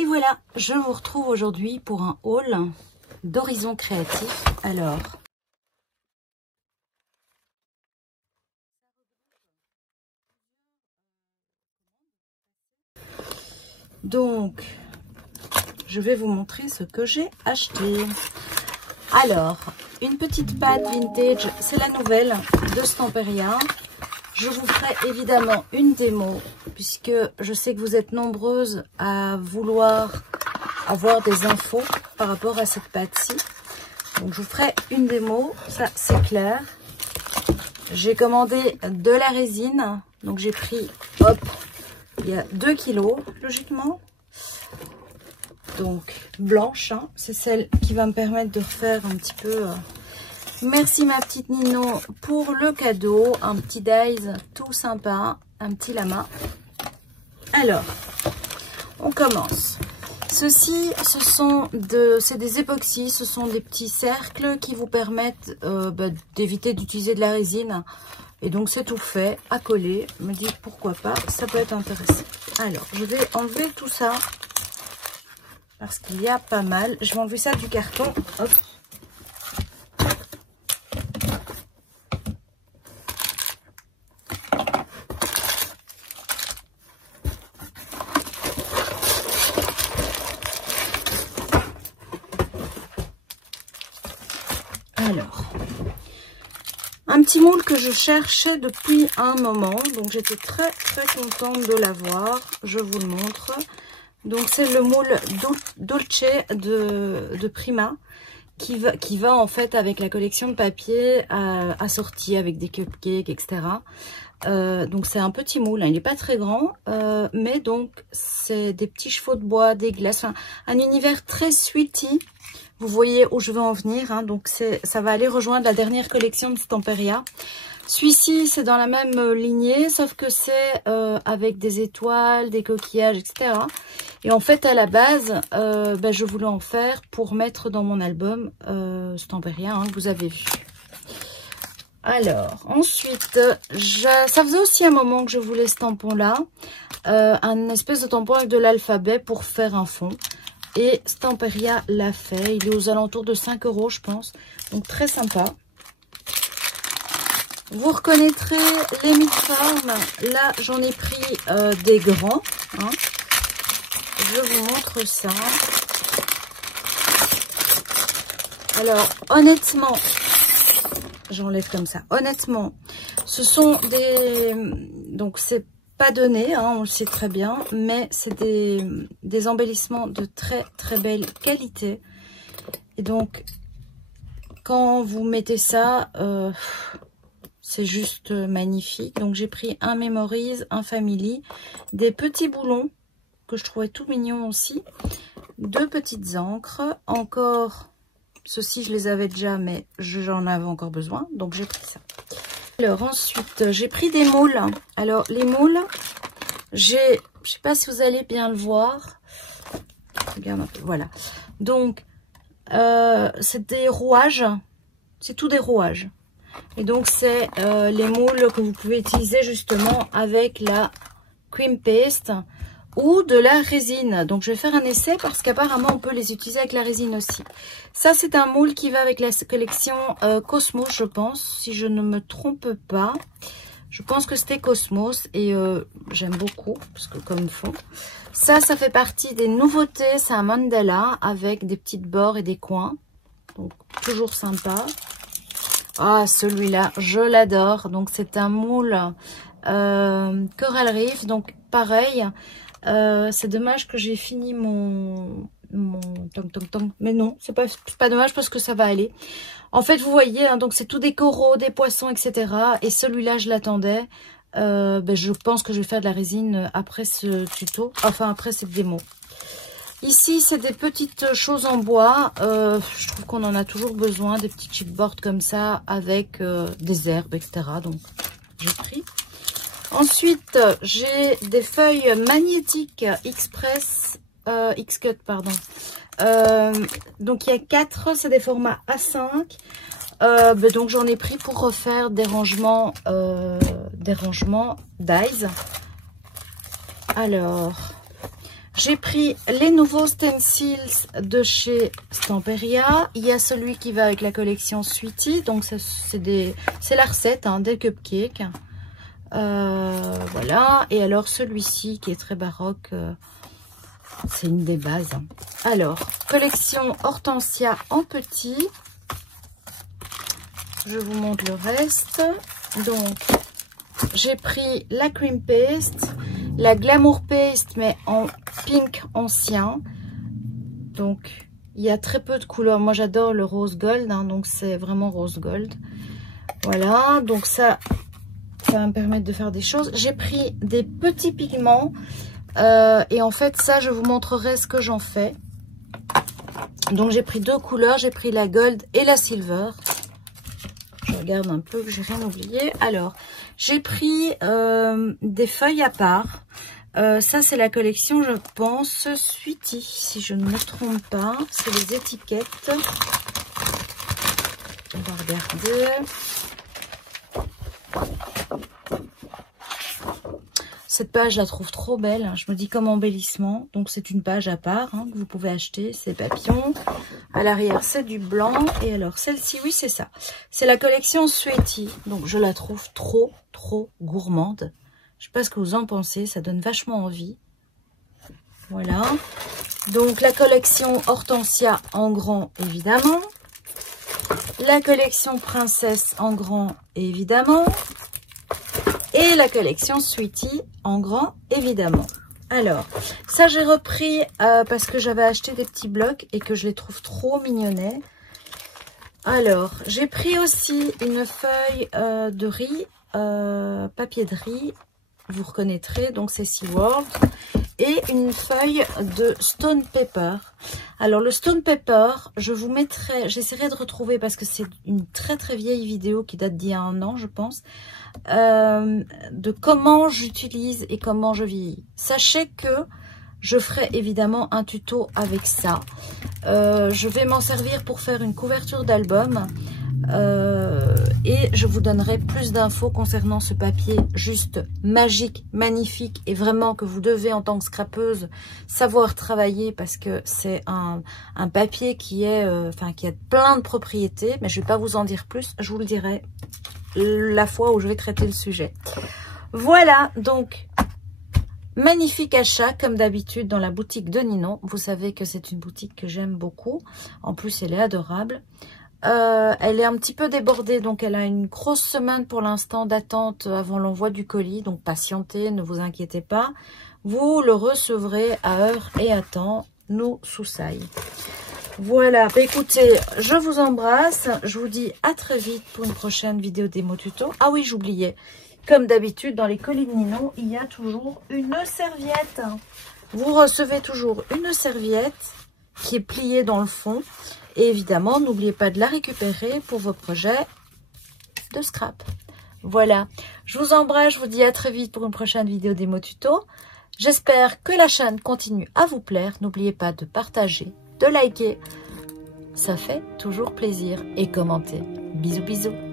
Et voilà, je vous retrouve aujourd'hui pour un haul d'Horizon Créatif. Alors, donc, je vais vous montrer ce que j'ai acheté. Alors, une petite pâte vintage, c'est la nouvelle de Stamperia. Je vous ferai évidemment une démo, puisque je sais que vous êtes nombreuses à vouloir avoir des infos par rapport à cette pâte-ci. Donc, je vous ferai une démo, ça c'est clair. J'ai commandé de la résine, donc j'ai pris, hop, il y a 2 kilos, logiquement. Donc, blanche, hein, c'est celle qui va me permettre de refaire un petit peu... Merci ma petite Nino pour le cadeau, un petit dies tout sympa, un petit lama. Alors, on commence. Ceci, c'est des époxys, ce sont des petits cercles qui vous permettent d'éviter d'utiliser de la résine. Et donc c'est tout fait, à coller. Je me dis pourquoi pas, ça peut être intéressant. Alors, je vais enlever tout ça parce qu'il y a pas mal. Je vais enlever ça du carton. Hop. Alors, un petit moule que je cherchais depuis un moment, donc j'étais très contente de l'avoir. Je vous le montre. Donc c'est le moule Dolce de Prima qui va en fait avec la collection de papier assortie avec des cupcakes, etc. Donc c'est un petit moule, hein, il n'est pas très grand, mais donc c'est des petits chevaux de bois, des glaces, enfin, un univers très sweetie. Vous voyez où je veux en venir, hein, donc ça va aller rejoindre la dernière collection de Stamperia. Celui-ci, c'est dans la même lignée, sauf que c'est avec des étoiles, des coquillages, etc. Et en fait, à la base, je voulais en faire pour mettre dans mon album Stamperia, hein, que vous avez vu. Alors, ensuite, ça faisait aussi un moment que je voulais ce tampon-là. Un espèce de tampon avec de l'alphabet pour faire un fond. Et Stamperia l'a fait. Il est aux alentours de 5 €, je pense. Donc, très sympa. Vous reconnaîtrez les Midfarm. Là, j'en ai pris des grands. Hein. Je vous montre ça. Alors, honnêtement, j'enlève comme ça. Honnêtement, ce sont des... Donc, c'est pas donné, hein, on le sait très bien. Mais c'est des embellissements de très belle qualité. Et donc, quand vous mettez ça... c'est juste magnifique. Donc, j'ai pris un Memories, un Family, des petits boulons que je trouvais tout mignons aussi, 2 petites encres, encore, ceux-ci je les avais déjà, mais j'en avais encore besoin, donc j'ai pris ça. Alors, ensuite, j'ai pris des moules. Alors, les moules, je sais pas si vous allez bien le voir. Regarde un peu, voilà. Donc, c'est des rouages, c'est tout des rouages. Et donc, c'est les moules que vous pouvez utiliser justement avec la cream paste ou de la résine. Donc, je vais faire un essai parce qu'apparemment, on peut les utiliser avec la résine aussi. Ça, c'est un moule qui va avec la collection Cosmos, je pense, si je ne me trompe pas. Je pense que c'était Cosmos et j'aime beaucoup parce que comme fond. Ça fait partie des nouveautés. C'est un mandala avec des petites bords et des coins. Donc, toujours sympa. Ah, celui-là, je l'adore. Donc, c'est un moule Coral Reef. Donc, pareil. C'est dommage que j'ai fini mon tong. Mais non, c'est pas dommage parce que ça va aller. En fait, vous voyez, hein, donc c'est tout des coraux, des poissons, etc. Et celui-là, je l'attendais. Je pense que je vais faire de la résine après ce tuto. Enfin, après cette démo. Ici, c'est des petites choses en bois. Je trouve qu'on en a toujours besoin. Des petits chipboards comme ça avec des herbes, etc. Donc, j'ai pris. Ensuite, j'ai des feuilles magnétiques X-Cut, pardon. Donc, il y a 4, c'est des formats A5. Donc, j'en ai pris pour refaire des rangements dies. Alors, J'ai pris les nouveaux stencils de chez Stamperia. Il y a celui qui va avec la collection Sweetie. Donc, c'est la recette hein, des cupcakes. Voilà. Et alors, celui-ci qui est très baroque, c'est une des bases. Alors, collection Hortensia en petit. Je vous montre le reste. Donc, j'ai pris la Cream Paste, la Glamour Paste, mais en pink ancien. Donc, il y a très peu de couleurs. Moi, j'adore le rose gold, hein, donc c'est vraiment rose gold. Voilà, donc ça va me permettre de faire des choses. J'ai pris des petits pigments. Et en fait, ça, je vous montrerai ce que j'en fais. Donc, j'ai pris deux couleurs. J'ai pris la gold et la silver. Je regarde un peu que j'ai rien oublié. Alors, j'ai pris des feuilles à part. Ça, c'est la collection, je pense, Sweetie, si je ne me trompe pas. C'est les étiquettes. On va regarder. Cette page, je la trouve trop belle. Je me dis comme embellissement. Donc, c'est une page à part hein, que vous pouvez acheter. C'est papillons. À l'arrière, c'est du blanc. Et alors, celle-ci, oui, c'est ça. C'est la collection Sweetie. Donc, je la trouve trop gourmande. Je sais pas ce que vous en pensez. Ça donne vachement envie. Voilà. Donc, la collection Hortensia en grand, évidemment. La collection Princesse en grand, évidemment. Et la collection Sweetie en grand, évidemment. Alors, ça j'ai repris parce que j'avais acheté des petits blocs et que je les trouve trop mignonnets. Alors, j'ai pris aussi une feuille de riz, papier de riz, vous reconnaîtrez, donc c'est SeaWorld. Et une feuille de Stone Pepper. Alors le Stone Pepper, je vous mettrai, j'essaierai de retrouver parce que c'est une très vieille vidéo qui date d'il y a 1 an je pense, de comment j'utilise et comment je vieillis. Sachez que je ferai évidemment un tuto avec ça. Je vais m'en servir pour faire une couverture d'album. Et je vous donnerai plus d'infos concernant ce papier juste magique, magnifique et vraiment que vous devez en tant que scrapeuse savoir travailler parce que c'est un papier qui est, qui a plein de propriétés, mais je ne vais pas vous en dire plus, je vous le dirai la fois où je vais traiter le sujet. Voilà, donc magnifique achat comme d'habitude dans la boutique de Ninon. Vous savez que c'est une boutique que j'aime beaucoup, en plus elle est adorable. Elle est un petit peu débordée, donc elle a une grosse semaine pour l'instant d'attente avant l'envoi du colis, donc patientez, ne vous inquiétez pas, vous le recevrez à heure et à temps, nous soussailles. Voilà, bah écoutez, je vous embrasse, je vous dis à très vite pour une prochaine vidéo démo tuto. Ah oui, j'oubliais, comme d'habitude dans les colis de Ninon, il y a toujours une serviette. Vous recevez toujours une serviette qui est pliée dans le fond. Et évidemment, n'oubliez pas de la récupérer pour vos projets de scrap. Voilà, je vous embrasse, je vous dis à très vite pour une prochaine vidéo démo tuto. J'espère que la chaîne continue à vous plaire. N'oubliez pas de partager, de liker. Ça fait toujours plaisir. Et commenter. Bisous, bisous.